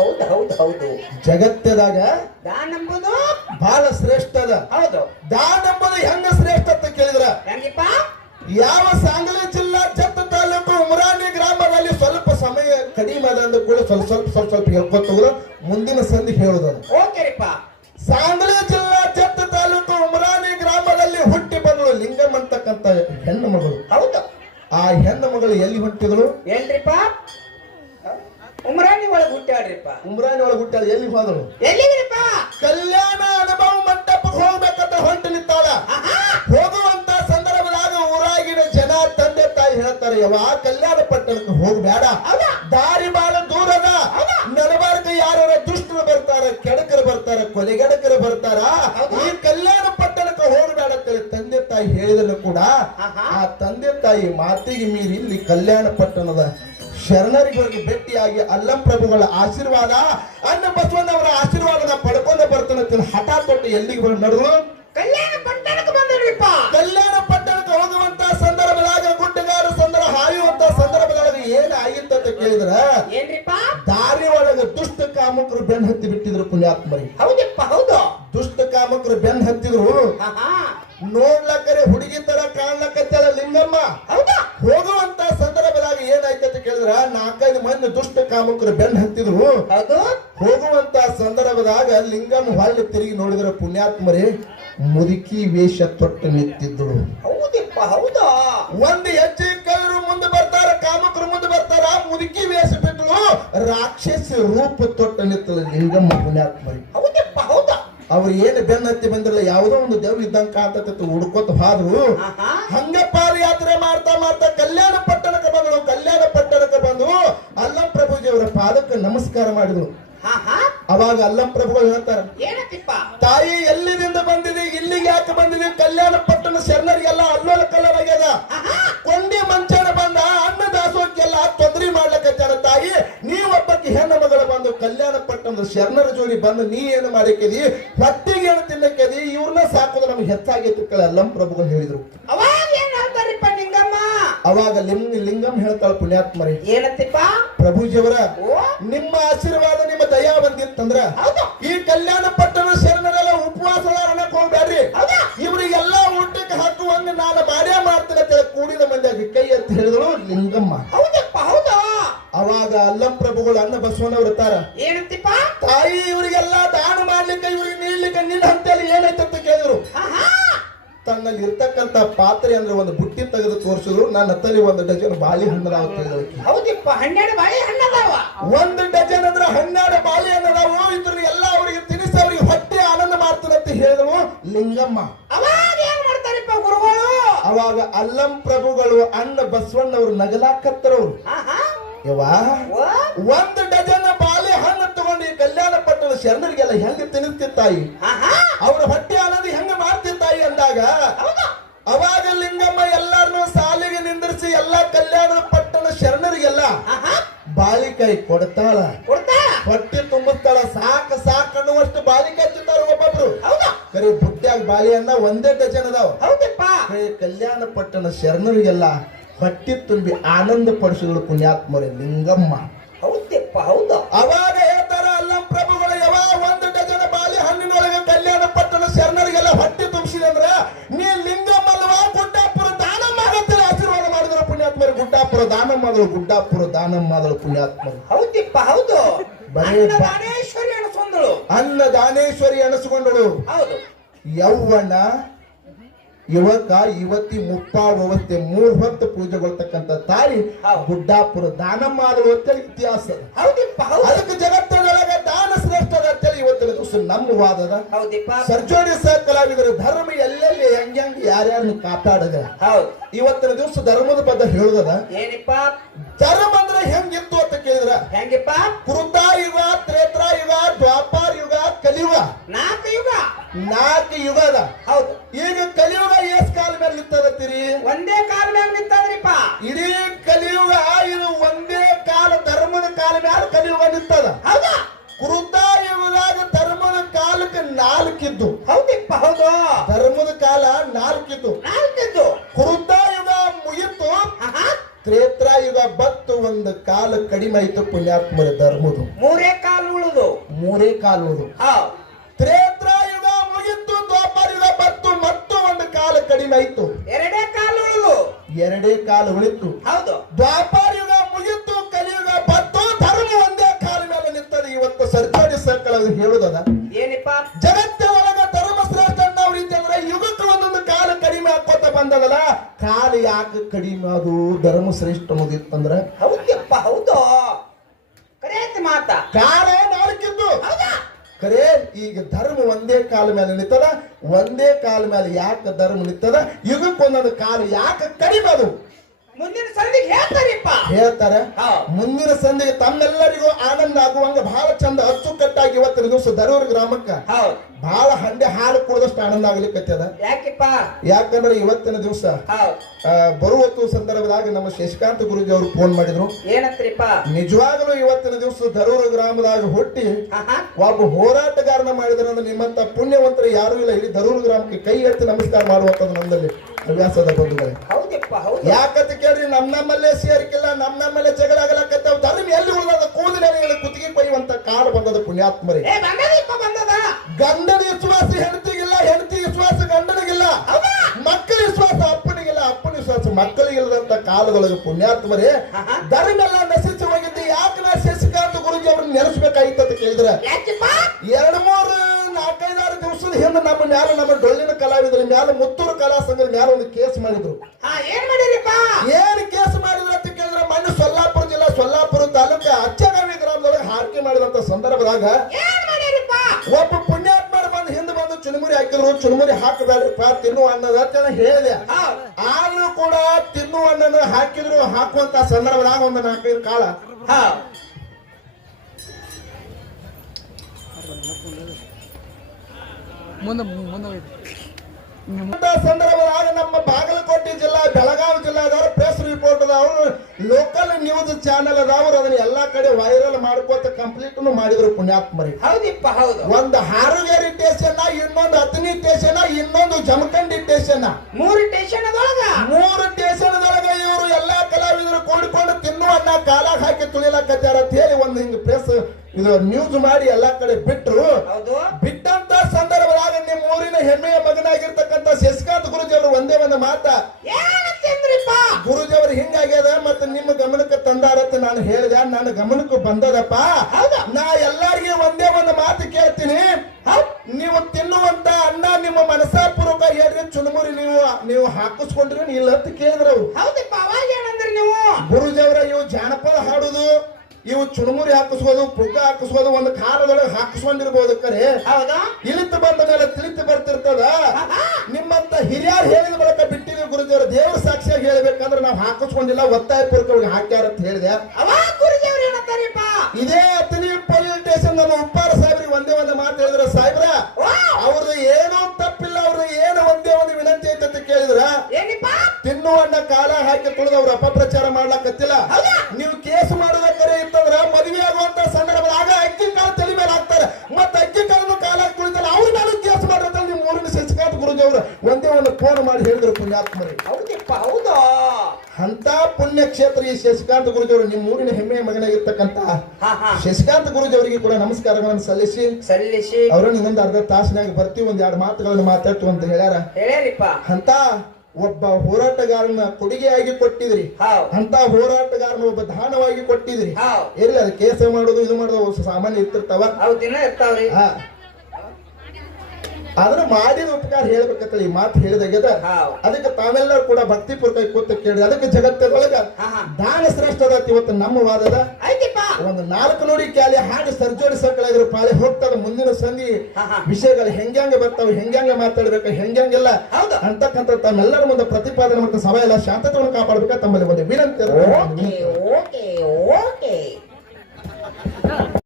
ಹೌದು ಹೌದು ಹೌದು. ಜಗತ್ತದಾಗ ದಾನ ಎಂಬುದು ಬಹಳ ಶ್ರೇಷ್ಠ ಅದ. ಹೌದು. ದಾನ ಎಂಬುದು ಹೆಂಗ ಶ್ರೇಷ್ಠ ಅಂತ ಕೇಳಿದ್ರ, ಹೆಂಗಿಪ್ಪ? ಯಾವ ಸಾಂಗ್ಲಿ ಜಿಲ್ಲಾ ಜತ್ತ ತಾಲೂಕು ಉಮರಾಣಿ ಗ್ರಾಮದಲ್ಲಿ ಸ್ವಲ್ಪ ಸಮಯ ಕಡಿಮೆ ಅದ ಅಂದ ಕೂಡ ಸ್ವಲ್ಪ ಹೇಳ್ಕೊತ ಹೋದ್ರ ಮುಂದಿನ ಸಂಧಿ ಹೇಳುದ. ಓಕೆರಿಪ್ಪ. ಸಾಂಗ್ಲಿ ಜಿಲ್ಲಾ ಜತ್ತ ತಾಲೂಕು ಉಮರಾಣಿ ಗ್ರಾಮದಲ್ಲಿ ಹುಟ್ಟಿ ಬಂದಳು ಲಿಂಗಮ್ಮ ಅಂತಕ್ಕಂತ ಹೆಣ್ಣು ಮಗಳು. ಹೌದು. ಆ ಹೆಣ್ಣು ಮಗಳು ಎಲ್ಲಿ ಹುಟ್ಟಿದಳು? ಎಲ್ರಿಪ್ಪ? ಉಮ್ರಾಣಿ ಒಳಗೆ ಹುಟ್ಟಾಡ್ರಿಪ್ಪ. ಉಮರಾಣಿ ಒಳಗೆ ಹುಟ್ಟಾಳ. ಎಲ್ಲಿ ಹೋದಳು? ಎಲ್ಲಿಗ್ರಿಪ್ಪ? ಕಲ್ಯಾಣ ಅನುಭವ ಮಂಟಪಕ್ಕೆ ಹೋಗ್ಬೇಕಂತ ಹೊಂಟು ನಿಂತಾಳ. ಹೋಗುವಂತ ಸಂದರ್ಭದಾಗ ಊರಾಗಿನ ಜನ ತಂದೆ ತಾಯಿ ಹೇಳ್ತಾರೆ, ಯಾವ ಕಲ್ಯಾಣ ಪಟ್ಟಣಕ್ಕೆ ಹೋಗ್ಬೇಡ, ದಾರಿ ಬಹಳ ದೂರ ಅದ, ನಡಬಾರ್ಕ ಯಾರು ದುಷ್ಟರು ಬರ್ತಾರ, ಕೆಡಕರು ಬರ್ತಾರ, ಕೊಲೆಗಡಕರು ಬರ್ತಾರ, ಈ ಕಲ್ಯಾಣ ಪಟ್ಟಣಕ್ಕೆ ಹೋಗ್ಬೇಡ ಅಂತೇಳಿ ತಂದೆ ತಾಯಿ ಹೇಳಿದ್ರು ಕೂಡ ಆ ತಂದೆ ತಾಯಿ ಮಾತಿಗೆ ಮೀರಿ ಇಲ್ಲಿ ಕಲ್ಯಾಣ ಪಟ್ಟಣದ ಶರಣರಿಗೆ ಭೇಟಿಯಾಗಿ ಅಲ್ಲಂ ಪ್ರಭುಗಳ ಆಶೀರ್ವಾದ, ಅನ್ನ ಬಸವಣ್ಣವರ ಆಶೀರ್ವಾದನ ಪಡ್ಕೊಂಡೆ ಬರ್ತಾನೆ ಹಠ ತೊಟ್ಟು ಎಲ್ಲಿಗೆ ನಡೆದು ಕಲ್ಯಾಣ ಪಟ್ಟಣಕ್ಕೆ ಬಂದ್ರಿಪ್ಪ. ಕಲ್ಯಾಣ ಪಟ್ಟಣಕ್ಕೆ ಹೋಗುವಂತ ಸಂದರ್ಭದಾಗ ಗುಡ್ಡಗಾರ ಸಂದರ್ಭ ಹಾಯುವಂತ ಸಂದರ್ಭದಾಗ ಏನ್ ಆಗಿತ್ತು ಅಂತ ಕೇಳಿದ್ರ, ಏನ್ರಿಪ್ಪ? ದಾರಿ ಒಳಗೆ ದುಷ್ಟ ಕಾಮಕರು ಬೆನ್ ಹತ್ತಿ ಬಿಟ್ಟಿದ್ರು ಪುಣ್ಯಾತ್ಮರಿ. ಹೌದಪ್ಪ ಹೌದು. ದುಷ್ಟ ಕಾಮಕರು ಬೆನ್ ಹತ್ತಿದ್ರು. ನೋಡ್ಲಕ್ಕರೆ ಹುಡುಗಿ ತರ ಕಾಣ್ಲಕ್ಕತ್ತಲ್ಲ ಲಿಂಗಮ್ಮ. ಹೌದಾ? ಹೋಗುವಂತ ಸಂದರ್ಭದಾಗ ಏನಾಯ್ತು ಅಂತ ಕೇಳಿದ್ರ, 4-5 ಮಂದಿ ದುಷ್ಟ ಕಾಮಕರು ಬೆನ್ ಹತ್ತಿದ್ರು. ಹೌದು. ಹೋಗುವಂತ ಸಂದರ್ಭದಾಗ ಲಿಂಗಮ್ಮ ಹೊಳ್ಳಿ ತಿರುಗಿ ನೋಡಿದ್ರ ಪುಣ್ಯಾತ್ಮರಿ ಮುದುಕಿ ವೇಷ ತೊಟ್ಟು ನಿಂತಿದ್ದಳು. ಹೌದಪ್ಪ ಹೌದಾ? ಒಂದು ಹೆಜ್ಜೆ ಕಳ್ಳರು ಮುಂದೆ ಬರ್ತಾರ, ಕಾಮಕರು ಮುಂದೆ ಬರ್ತಾರ, ಮುದುಕಿ ವೇಷ ಬಿಟ್ಟಳು, ರಾಕ್ಷಸಿ ರೂಪ ತೊಟ್ಟು ನಿಂತಳು ಲಿಂಗಮ್ಮ ಪುಣ್ಯಾತ್ಮರಿ. ಹೌದಪ್ಪ ಹೌದಾ? ಅವ್ರು ಏನು ಬೆನ್ನ ಹತ್ತಿ ಬಂದಿರಲ್ಲ, ಯಾವುದೋ ಒಂದು ದೇವ್ ಇದ್ದಂಗ ಕಾಂತತಿ ಹುಡ್ಕೋತ ಹಾದ್ರು. ಹಂಗ ಪಾದಯಾತ್ರೆ ಮಾಡ್ತಾ ಮಾಡ್ತಾ ಕಲ್ಯಾಣ ಪಟ್ಟಣಕ್ಕೆ ಬಂದಳು. ಕಲ್ಯಾಣ ಪಟ್ಟಣಕ್ಕೆ ಬಂದು ಅಲ್ಲಂ ಪ್ರಭುಜಿ ಅವರ ಪಾದಕ್ಕೆ ನಮಸ್ಕಾರ ಮಾಡಿದ್ರು. ಅವಾಗ ಅಲ್ಲಂ ಪ್ರಭುಗಳು ಹೇಳ್ತಾರ, ಏನಪ್ಪ ತಾಯಿ ಎಲ್ಲಿದಿಂದ ಬಂದಿದೆ, ಇಲ್ಲಿಗೆ ಯಾಕೆ ಬಂದಿದೆ? ಕಲ್ಯಾಣ ಪಟ್ಟಣ ಶರಣರಿಗೆಲ್ಲ ಅಲ್ಲೋಲ ಕಲ್ಲರಾಗ್ಯದ, ಕೊಂಡಿ ಮಂಚಾನ ಬಂದ ಅನ್ನ ದಾಸೋಕ್ಕೆಲ್ಲ ತೊಂದರೆ ಮಾಡ್ಲಕತ್ತಾರ. ತಾಯಿ ನೀವೊಬ್ಬಕ್ಕೆ ಹೆಣ್ಣು ಮಗಳು ಬಂದು ಕಲ್ಯಾಣ ಪಟ್ಟಣದ ಶರಣರ ಜೋಡಿ ಬಂದು ನೀ ಏನು ಮಾಡಿಕ್ಕಿದಿ, ಹೊಟ್ಟಿಗೆ ಏನು ತಿನ್ನಕ್ಕಿದಿ, ಇವ್ರನ್ನ ಸಾಕೋದು ನಮ್ಗೆ ಹೆಚ್ಚಾಗೈತಿ ಅಲ್ಲಂ ಪ್ರಭುಗಳು ಹೇಳಿದ್ರು. ಅವಾಗ ಏನ್ ಹೇಳ್ತಾರಿಪ್ಪ ಲಿಂಗಮ್ಮ? ಅವಾಗ ಲಿಂಗಮ್ಮ ಹೇಳ್ತಾಳ ಪುಣ್ಯಾತ್ಮರಿ, ಏನತ್ತಿಪ್ಪ? ಪ್ರಭುಜಿಯವರ ನಿಮ್ಮ ಆಶೀರ್ವಾದ ನಿಮ್ಮ ದಯಾ ಬಂದಿತ್ತಂದ್ರ ಈ ಕಲ್ಯಾಣ ಪಟ್ಟಣ ಶರಣರೆಲ್ಲ ಉಪವಾಸದ ಅನ್ನಕ್ ಹೋಗ್ಬೇಡ್ರಿ, ಇವ್ರಿಗೆಲ್ಲ ಊಟಕ್ಕೆ ಹಾಕುವಂಗ ನಾನು ಮಾಡೇ ಮಾಡ್ತೇನೆ ಅಂತ ಕೂಡಿದ ಮಂದಿಯಾಗಿ ಕೈ ಎತ್ತಿ ಹೇಳಿದ್ರು ಲಿಂಗಮ್ಮ. ಹೌದಪ್ಪ ಹೌದಾ? ಅವಾಗ ಅಲ್ಲಂ ಪ್ರಭುಗಳು ಅನ್ನ ಬಸವಣ್ಣವ್ರು ತಾರ, ಏನಂತಿಪ್ಪ? ತಾಯಿ ಇವರಿಗೆಲ್ಲ ದಾನ ಮಾಡ್ಲಿಕ್ಕೆ ಇವ್ರಿಗೆ ನೀಡ್ಲಿಕ್ಕೆ ನಿನ್ನ ಹಂತಲ್ಲಿ ಏನೈತೆ ಅಂತ ಕೇಳಿದ್ರು. ತನ್ನಲ್ಲಿ ಇರ್ತಕ್ಕಂತ ಪಾತ್ರೆ ಅಂದ್ರೆ ಒಂದು ಬುಟ್ಟಿ ತೆಗೆದು ತೋರಿಸಿದ್ರು. ನನ್ನ ಹತ್ತಲ್ಲಿ 1 ಡಜನ್ ಬಾಳಿ ಹಣ್ಣದಾವ. ಹೌದಿಪ್ಪ, 12 ಬಾಳಿ ಹಣ್ಣದಾವ. 1 ಡಜನ್ ಅಂದ್ರೆ 12 ಬಾಳಿ ಹಣ್ಣದಾವು. ಇದ್ರ ಎಲ್ಲ ಅವರಿಗೆ ತಿನಿಸಿ ಅವರಿಗೆ ಹೊಟ್ಟೆ ಆನಂದ ಮಾಡ್ತಾರೆ ಅಂತ ಹೇಳಿದ್ರು ಲಿಂಗಮ್ಮ. ಅವಾಗ ಏನ್ ಮಾಡ್ತಾರಿಪ್ಪ ಗುರುಗಳು? ಅವಾಗ ಅಲ್ಲಂ ಪ್ರಭುಗಳು ಅಣ್ಣ ಬಸವಣ್ಣವ್ರು ನಗಲಾಕತ್ತರವ್ರು. ಯವಾ 1 ಡಜನ್ ಬಾಳೆ ಹಣ್ಣು ತಗೊಂಡು ಈ ಕಲ್ಯಾಣ ಪಟ್ಟಣ ಶರಣರಿಗೆಲ್ಲ ಹೆಂಗ ತಿನ್ನಿಸ್ತಿತ್ತಾಯಿ, ಅವ್ರ ಹೊಟ್ಟೆ ಆನಂದ ಹೆಂಗ ಮಾಡ್ತಿತ್ತಾಯಿ ಅಂದಾಗ ಅವಾಗ ಲಿಂಗಮ್ಮ ಎಲ್ಲಾರನ್ನು ಸಾಲಿಗೆ ನಿಂದಿರಿಸಿ ಎಲ್ಲಾ ಕಲ್ಯಾಣ ಪಟ್ಟಣ ಶರಣರಿಗೆಲ್ಲ ಬಾಳಿಕಾಯಿ ಕೊಡ್ತಾಳ, ಹೊಟ್ಟೆ ತುಂಬುತ್ತಾಳ. ಸಾಕ ಸಾಕ ಅನ್ನುವಷ್ಟು ಬಾಳಿಕಾಯಿ ತಿಂತಾರ ಒಬ್ಬೊಬ್ರು. ಕರೆ ಬುಟ್ಟ್ಯಾಗ ಬಾಳೆಹಣ್ಣ 1 ಡಜನ್ ಅದಾವ. ಕಲ್ಯಾಣ ಪಟ್ಟಣ ಶರಣರಿಗೆಲ್ಲ ಹೊಟ್ಟೆ ತುಂಬಿ ಆನಂದ ಪಡಿಸಿದಳು ಪುಣ್ಯಾತ್ಮರೇ ಲಿಂಗಮ್ಮ. ಹೌದಪ್ಪ ಹೌದು. ಅವಾಗ ಹೇಳ್ತಾರ ಅಲ್ಲಂ ಪ್ರಭುಗಳು, ಯಾವ 1 ಡಜನ್ ಬಾಳೆ ಹಣ್ಣಿನೊಳಗೆ ಕಲ್ಯಾಣ ಪಟ್ಟಣ ಶರಣರಿಗೆಲ್ಲ ಹೊಟ್ಟೆ ತುಂಬಿಸಿದೆ ಅಂದ್ರ ನೀ ಲಿಂಗಮ್ಮಲ್ವಾ ಗುಡ್ಡಾಪುರ ದಾನಮ್ಮ ಆಗತ್ತೇಳಿ ಆಶೀರ್ವಾದ ಮಾಡಿದ್ರು ಪುಣ್ಯಾತ್ಮರು. ಗುಡ್ಡಾಪುರ ದಾನಮ್ಮಗಳು, ಗುಡ್ಡಾಪುರ ದಾನಮ್ಮಗಳು ಪುಣ್ಯಾತ್ಮರು. ಹೌದಪ್ಪ ಹೌದು. ಅನ್ನದಾನೇಶ್ವರಿ ಅನಿಸ್ಕೊಂಡಳು. ಅನ್ನದಾನೇಶ್ವರಿ ಅನಿಸ್ಕೊಂಡಳು. ಹೌದು. ಯೌವನ ಯುವಕ ಯುವತಿ ಮುಪ್ಪಾವಸ್ಥೆ 3 ಹೊತ್ತು ಪೂಜೆಗೊಳ್ತಕ್ಕಂಥ ತಾಯಿ ಗುಡ್ಡಾಪುರ ದಾನಮ್ಮ ಆದಳು ಅಂತೇಳಿ ಇತಿಹಾಸ. ಅದಕ್ಕೆ ಜಗತ್ತಿನೊಳಗೆ ದಾನ ಶ್ರೇಷ್ಠ ಅಂತೇಳಿ ಇವತ್ತಿನ ದಿವಸ ನಮ್ಮ ವಾದದ. ಸರ್ಜೋಡಿ ಸಹ ಕಲಾವಿದರು ಧರ್ಮ ಎಲ್ಲೆಲ್ಲಿ ಹೆಂಗ್ ಯಾರ್ಯಾರನ್ನು ಕಾಪಾಡದ. ಇವತ್ತಿನ ದಿವಸ ಧರ್ಮದ ಬಗ್ಗೆ ಹೇಳುದದ. ಏನಿಪ್ಪ ಧರ್ಮ ಅಂದ್ರೆ ಹೆಂಗಿತ್ತು ಅಂತ ಕೇಳಿದ್ರ, ಹೆಂಗಿಪ್ಪ? ಕೃತಾಯುಗ, ತ್ರೇತಾಯುಗ, ದ್ವಾಪಾರ ಯುಗ, ಕಲಿಯುಗ, 4 ಯುಗ. 4 ಯುಗ ಅದ. ಹೌದು. ಈಗ ಕಲಿಯುಗ ಎಷ್ಟ್ ಕಾಲ ಮೇಲೆ ನಿಂತದತ್ತೀರಿ? ಒಂದೇ ಕಾಲ ಮೇಲೆ ನಿಂತದ್ರಿಪ್ಪ. ಇಡೀ ಕಲಿಯುಗ ಇದು ಒಂದೇ ಕಾಲ, ಧರ್ಮದ ಕಾಲ ಮೇಲೆ ಕಲಿಯುಗ ನಿಂತದ. ಹೌದಾ? ಕೃತಾಯುಗದಾಗ ಧರ್ಮದ ಕಾಲಕ್ಕೆ 4 ಇದ್ದು. ಹೌದಿಪ್ಪ ಹೌದು. ಧರ್ಮದ ಕಾಲ 4 ಇದ್ದು. ಕೃತಾಯುಗ ಮುಗಿತು, ತ್ರೇತಾಯುಗ ಬತ್ತು, ಒಂದು ಕಾಲ ಕಡಿಮೆ ಆಯ್ತು ಪುಣ್ಯಾತ್ಮರ ಧರ್ಮದು. 3 ಕಾಲ ಹೌದು ಮೂರೇ ಕಾಲು ಉಳಿದು. ಹೌದು ತ್ರೇತಾಯುಗ ಮುಗಿತು, ದ್ವಾಪರಯುಗ ಬತ್ತು, ಮತ್ತು ಒಂದು ಕಾಲ ಕಡಿಮೆ ಆಯ್ತು. ಎರಡೇ ಕಾಲು ಉಳಿದು. ಎರಡೇ ಕಾಲು ಉಳಿತು. ಹೌದು ದ್ವಾಪರಯುಗ ಮುಗಿತು, ಕಲಿಯುಗ ಬತ್ತು, ಧರ್ಮ ಒಂದೇ ಕಾಲ ಮೇಲೆ ನಿಂತದೆ. ಇವತ್ತು ಸರ್ಕಾರಿ ಸರ್ಕಲ್ ಹೇಳುದದ ಏನಿಪ್ಪ ಜಗತ್ತ ಒಳಗ ಧರ್ಮ ಶ್ರೇಷ್ಠ ನಾವು ರೀತಿ ಅಂದ್ರೆ ಯುಗಕ್ಕೆ ಒಂದೊಂದು ಕಾಲ ಕಡಿಮೆ ಹಾಕೋತ ಬಂದದಲ್ಲ. ಕಾಲ ಯಾಕೆ ಕಡಿಮೆ ಅದು ಧರ್ಮ ಶ್ರೇಷ್ಠ ಅನ್ನೋದಿತ್ತಂದ್ರ ಹೌದಪ್ಪ ಹೌದು ಕರೆ ಐತಿ ಮಾತ. ಕಾಲ ನಾಲ್ಕಿದ್ದು ಹೌದಾ ಖರೆ. ಈಗ ಧರ್ಮ ಒಂದೇ ಕಾಲ ಮೇಲೆ ನಿಂತದ. ಒಂದೇ ಕಾಲ ಮೇಲೆ ಯಾಕೆ ಧರ್ಮ ನಿಂತದ, ಯುಗಕ್ಕೆ ಒಂದೊಂದು ಕಾಲ ಯಾಕೆ ಕಡಿಮೆ ಅದು ಮುಂದಿನ ಸಂದಿಗೆ ಹೇಳ್ತಾರಿಪ್ಪ. ಹೇಳ್ತಾರೆ. ಹೌದು ಮುಂದಿನ ಸಂದಿಗೆ ತಮ್ಮೆಲ್ಲರಿಗೂ ಆನಂದ ಆಗುವಂಗ ಬಹಳ ಚಂದ ಅಚ್ಚುಕಟ್ಟಾಗಿ ಇವತ್ತಿನ ದಿವಸ ದರೂರು ಗ್ರಾಮಕ್ಕ ಹೌದು ಬಹಳ ಹಂಡೆ ಹಾಲು ಕುಡಿದಷ್ಟು ಆನಂದ ಆಗ್ಲಿಕ್ಕತ್ತದ. ಯಾಕಿಪ್ಪ ಯಾಕಂದ್ರೆ ಇವತ್ತಿನ ದಿವಸ ಹೌದು ಬರುವತ್ತು ಸಂದರ್ಭದಾಗ ನಮ್ಮ ಶಶಿಕಾಂತ್ ಗುರುಜಿ ಅವರು ಫೋನ್ ಮಾಡಿದ್ರು. ಏನಂತ್ರಿಪ್ಪ ನಿಜವಾಗಲೂ ಇವತ್ತಿನ ದಿವಸ ದರೂರು ಗ್ರಾಮದಾಗ ಹುಟ್ಟಿ ಒಬ್ಬ ಹೋರಾಟಗಾರನ ಮಾಡಿದ್ರಂದ್ರೆ ನಿಮ್ಮಂತ ಪುಣ್ಯವಂತರು ಯಾರು ಇಲ್ಲ. ಇಡೀ ದರೂರು ಗ್ರಾಮಕ್ಕೆ ಕೈ ಎತ್ತಿ ನಮಸ್ಕಾರ ಮಾಡುವಂತದ್ದು ನಮ್ಮಲ್ಲಿ ಹವ್ಯಾಸದ ಬಂಧುಗಳೇ. ಹೌದಪ್ಪ ಹೌದು ಯಾಕಂತ ಕೇಳ್ರಿ, ನಮ್ಮಲ್ಲೇ ಸೇರಿಕಿಲ್ಲ, ನಮ್ಮಲ್ಲೇ ಜಗಳ ಆಗಲಕತ್ತಾವ. ಧರ್ಮ ಎಲ್ಲಿ ಉಳಿದ ಕೂದಲೇ ಕುತ್ತಿಗೆ ಕೊಯ್ಯುವಂತ ಕಾಲ ಬಂದದ ಪುಣ್ಯಾತ್ಮರಿ. ಏ ಬಂದದಪ್ಪ ಬಂದದ. ಗಂಡನ ವಿಶ್ವಾಸ ಹೆಂಡತಿಗಿಲ್ಲ, ಹೆಂಡತಿ ವಿಶ್ವಾಸ ಗಂಡನಿಗಿಲ್ಲ, ಮಕ್ಕಳ ವಿಶ್ವಾಸ ಅಪ್ಪನಿಗಿಲ್ಲ, ಅಪ್ಪನ ವಿಶ್ವಾಸ ಮಕ್ಕಳಿಗಿಲ್ಲದಂತ ಕಾಲದೊಳಗೆ ಪುಣ್ಯಾತ್ಮರೇ ಧರ್ಮ ಎಲ್ಲ ನಶಿಸಿ ಹೋಗಿದ್ದು. ಯಾಕೆ ನಾ ಶಶಿಕಾಂತ್ ಗುರುಜಿ ಅವ್ರನ್ನ ನೆನೆಸ್ಬೇಕಾಗಿತ್ತು ಅಂತ ಕೇಳಿದ್ರೆ, 2-3-4-5-6 ದಿವಸದ ಹಿಂದೆ ನಮ್ಮ ಮ್ಯಾಲ ನಮ್ಮ ಡೊಳ್ಳಿನ ಕಲಾವಿದರ ಮ್ಯಾಲ ಮುತ್ತೂರು ಕಲಾ ಸಂಘದ ಮ್ಯಾಲ ಒಂದು ಕೇಸ್ ಮಾಡಿದ್ರು. ಏನ್ ಮಾಡಿರಿಪ್ಪ? ಏನ್ ಕೇಸ್ ಮಾಡಿದ್ರು ಅಂತ ಕೇಳಿದ್ರೆ, ಮೊನ್ನೆ ಸೊಲ್ಲಾಪುರ ಜಿಲ್ಲಾ ಸೊಲ್ಲಾಪುರ ತಾಲೂಕ ಅಚ್ಚಗಾವಿ ಗ್ರಾಮದೊಳಗೆ ಹಾರಿಕೆ ಮಾಡಿದಂತ ಸಂದರ್ಭದಾಗ ಒಬ್ಬ ಪುಣ್ಯಾತ್ಮರು ಬಂದು ಹಿಂದೆ ಬಂದು ಚುನುಮುರಿ ಹಾಕಿದ್ರು. ಚುನುಮುರಿ ಹಾಕಬೇಡ್ರಿಪ್ಪ, ತಿನ್ನುವ ಅನ್ನದ ಅಂತ ಹೇಳಿದೆ. ಆದ್ರೂ ಕೂಡ ತಿನ್ನುವ ಅನ್ನನ ಹಾಕಿದ್ರು. ಹಾಕುವಂತ ಸಂದರ್ಭದಾಗ ಒಂದು 4-5 ಕಾಲ ಸಂದರ್ಭದಾಗ ನಮ್ಮ ಬಾಗಲಕೋಟೆ ಜಿಲ್ಲಾ, ಬೆಳಗಾವಿ ಜಿಲ್ಲಾದವರು ಪ್ರೆಸ್ ರಿಪೋರ್ಟ್ ಅದಾವರು, ಲೋಕಲ್ ನ್ಯೂಸ್ ಚಾನೆಲ್ ಅದಾವರು, ಅದನ್ನ ಎಲ್ಲಾ ಕಡೆ ವೈರಲ್ ಮಾಡ್ಕೋತ ಕಂಪ್ಲೀಟ್ ಮಾಡಿದ್ರು ಪುಣ್ಯಾತ್ಮರಿ. ಹೌದಿಪ್ಪ ಹೌದು. ಒಂದು ಹಾರುಗೇರಿ ಸ್ಟೇಷನ್, ಇನ್ನೊಂದು ಹತ್ತನಿ ಸ್ಟೇಷನ್, ಇನ್ನೊಂದು ಜಮಖಂಡಿ ಸ್ಟೇಷನ್, 3 ಸ್ಟೇಷನ್ ಅದೊಳಗ 3 ಸ್ಟೇಷನ್ ದೊಳಗ ಇವರು ಎಲ್ಲಾ ಕಲಾವಿದರು ಕೂಡಿಕೊಂಡು ತಿನ್ನುವ ಅನ್ನ ಕಾಲಾಗ ಹಾಕಿ ತುಳಿಲಕತ್ತಾರ ಅಂತ ಹೇಳಿ ಒಂದು ಹಿಂಗ ಪ್ರೆಸ್ ಇದು ನ್ಯೂಸ್ ಮಾಡಿ ಎಲ್ಲಾ ಕಡೆ ಬಿಟ್ರು. ಬಿಟ್ಟಂತ ಸಂದರ್ಭದಾಗ ನಿಮ್ಮ ಊರಿನ ಹೆಮ್ಮೆಯ ಮಗನಾಗಿರ್ತಕ್ಕಂಥ ಶಶಿಕಾಂತ್ ಗುರುಜಿ ಅವರು ಒಂದೇ ಒಂದು ಮಾತ, ಗುರುಜಿ ಅವರು ಹಿಂಗಾಗ್ಯದ ಮತ್ತೆ ನಿಮ್ಮ ಗಮನಕ್ಕೆ ತಂದಾರತ್ತೆ ನಾನು ಹೇಳಿದೆ. ನನ್ನ ಗಮನಕ್ಕೆ ಬಂದದಪ್ಪ. ನಾ ಎಲ್ಲಾರ್ಗಿ ಒಂದೇ ಒಂದು ಮಾತು ಕೇಳ್ತೀನಿ, ನೀವು ತಿನ್ನುವಂತ ಅನ್ನ ನಿಮ್ಮ ಮನಸಾಪೂರ್ವಕ ಹೇಳ್ರಿ, ಚುನುಮುರಿ ನೀವು ಹಾಕಿಸ್ಕೊಂಡ್ರಿ ಇಲ್ಲ ಅಂತ ಕೇಳಿದ್ರು. ನೀವು ಗುರುಜಿ ಅವರ ಇವು ಜಾನಪದ ಹಾಡುದು, ಇವು ಚುನುಮುರಿ ಹಾಕಿಸ್ಬೋದು, ಪುಗ್ಗ ಹಾಕಿಸ್ಬೋದು, ಒಂದು ಕಾಲದೊಳಗೆ ಹಾಕಿಸ್ಕೊಂಡಿರ್ಬೋದು. ಕರೆ ಇಳಿತು ಬಂದ ಮೇಲೆ ತಿಳಿತು ಬರ್ತಿರ್ತದ. ನಿಮ್ಮಂತ ಹಿರಿಯರು ಹೇಳಿದ ಬಳಿಕ ಬಿಟ್ಟಿದ್ವಿ ಗುರುಜಿಯವರು. ದೇವ್ರ ಸಾಕ್ಷಿಯಾಗಿ ಹೇಳ್ಬೇಕಂದ್ರೆ ನಾವು ಹಾಕಿಸ್ಕೊಂಡಿಲ್ಲ, ಒತ್ತಾಯ ಪೂರ್ವಕವಾಗಿ ಹಾಕ್ಯಾರ ಅಂತ ಹೇಳಿದೆ. ಇದೇ ಅತನಿ ಪೊಲೀಸ್ ಸ್ಟೇಷನ್ ನಮ್ಮ ಉಪ್ಪಾರ ಸಾಹೇಬ್ರಿಗೆ ಒಂದೇ ಒಂದು ಮಾತು ಹೇಳಿದ್ರ, ಸಾಹೇಬ್ರ ಅವ್ರದ್ದು ಏನೋ ತಪ್ಪಿಲ್ಲ, ಅವ್ರದ್ದು ಏನು ಒಂದೇ ಒಂದು ವಿನಂತಿ ಐತೆ ಅಂತ ಕೇಳಿದ್ರ, ತಿನ್ನುವನ್ನ ಕಾಲ ಹಾಕಿ ತುಳಿದವ್ರು ಅಪಪ್ರಚಾರ ಮಾಡ್ಲಕತ್ತಿಲ್ಲ. ನೀವು ಕೇಸ್ ಮಾಡೋದಕ್ಕರೆ ಇತ್ತಂದ್ರ ಮದುವೆ ಆಗುವಂತ ಸಂದರ್ಭದಾಗ ಅಕ್ಕಿ ಕಾಲ ತಲೆ ಮೇಲೆ ಹಾಕ್ತಾರೆ, ಮತ್ತೆ ಅಕ್ಕಿ ಕಾಲನ್ನು ಕಾಲ ಹಾಕಿ ತುಳಿತಾರೆ, ಅವ್ರ ನಾನು ಕೇಸ್ ಮಾಡ್ರಂತ ನಿಮ್ಮ ಊರಿನ ಶಶಿಕಾಂತ್ ಗುರುಜಿ ಅವರು ಒಂದೇ ಒಂದು ಫೋನ್ ಮಾಡಿ ಹೇಳಿದ್ರು ಪುಣ್ಯಾತ್ಮರಿ. ಹೌದಪ್ಪ ಹೌದು. ಅಂತ ಪುಣ್ಯ ಕ್ಷೇತ್ರ ಈ ಶಶಿಕಾಂತ್ ಗುರುಜಿ ಅವರು, ನಿಮ್ಮ ಊರಿನ ಹೆಮ್ಮೆಯ ಮಗನಾಗಿರ್ತಕ್ಕಂತ ಶಶಿಕಾಂತ್ ಗುರುಜಿ ಅವರಿಗೆ ಕೂಡ ನಮಸ್ಕಾರಗಳನ್ನು ಸಲ್ಲಿಸಿ ಅವರನ್ನು ಇನ್ನೊಂದು ಅರ್ಧ ತಾಸಿನಾಗ ಬರ್ತೀವಿ, ಒಂದ್ 2 ಮಾತುಗಳನ್ನು ಮಾತಾಡ್ತು ಅಂತ ಹೇಳ್ಯಾರ. ಅಂತ ಒಬ್ಬ ಹೋರಾಟಗಾರನ ಕೊಡುಗೆಯಾಗಿ ಕೊಟ್ಟಿದ್ರಿ, ಅಂತ ಹೋರಾಟಗಾರನ ಒಬ್ಬ ದಾನವಾಗಿ ಕೊಟ್ಟಿದ್ರಿ. ಎಲ್ಲಿ ಅದು ಕೇಸ ಮಾಡೋದು ಇದು ಮಾಡೋದು ಸಾಮಾನ್ಯ ಇರ್ತಿರ್ತಾವ, ಅದನ್ನ ಮಾಡಿದ ಉಪಕಾರ ಹೇಳ್ಬೇಕಂತ ಈ ಮಾತು ಹೇಳಿದಾಗ್ಯದ. ಅದಕ್ಕೆ ತಾವೆಲ್ಲರೂ ಕೂಡ ಭಕ್ತಿ ಪೂರ್ವಕ ಕೂತ ಕೇಳಿದ. ಅದಕ್ಕೆ ಜಗತ್ತದೊಳಗ ದಾನ ಶ್ರೇಷ್ಠ ಅದ ಇವತ್ತು ನಮ್ಮ ವಾದದ. ಒಂದು 4 ನುಡಿ ಕ್ಯಾಲಿ ಹಾಡಿ ಸರ್ಜೋಡಿ ಸಕ್ಕಳಾಗಿರೋ ಪಾಳಿ ಹೋಗ್ತದ. ಮುಂದಿನ ಸಂಧಿ ವಿಷಯಗಳು ಹೆಂಗ್ಯಾಂಗ ಬರ್ತಾವ, ಹೆಂಗ್ಯಾಂಗ ಮಾತಾಡ್ಬೇಕು, ಹೆಂಗ್ಯಾಂಗೆಲ್ಲ ಅಂತಕ್ಕಂಥ ತಮ್ಮೆಲ್ಲರ ಮುಂದೆ ಪ್ರತಿಪಾದನೆ ಮತ್ತು ಸಭೆ ಎಲ್ಲ ಶಾಂತತೆಯನ್ನು ಕಾಪಾಡ್ಬೇಕ ತಮ್ಮಲ್ಲಿ ಒಂದು ವಿನಂತಿ.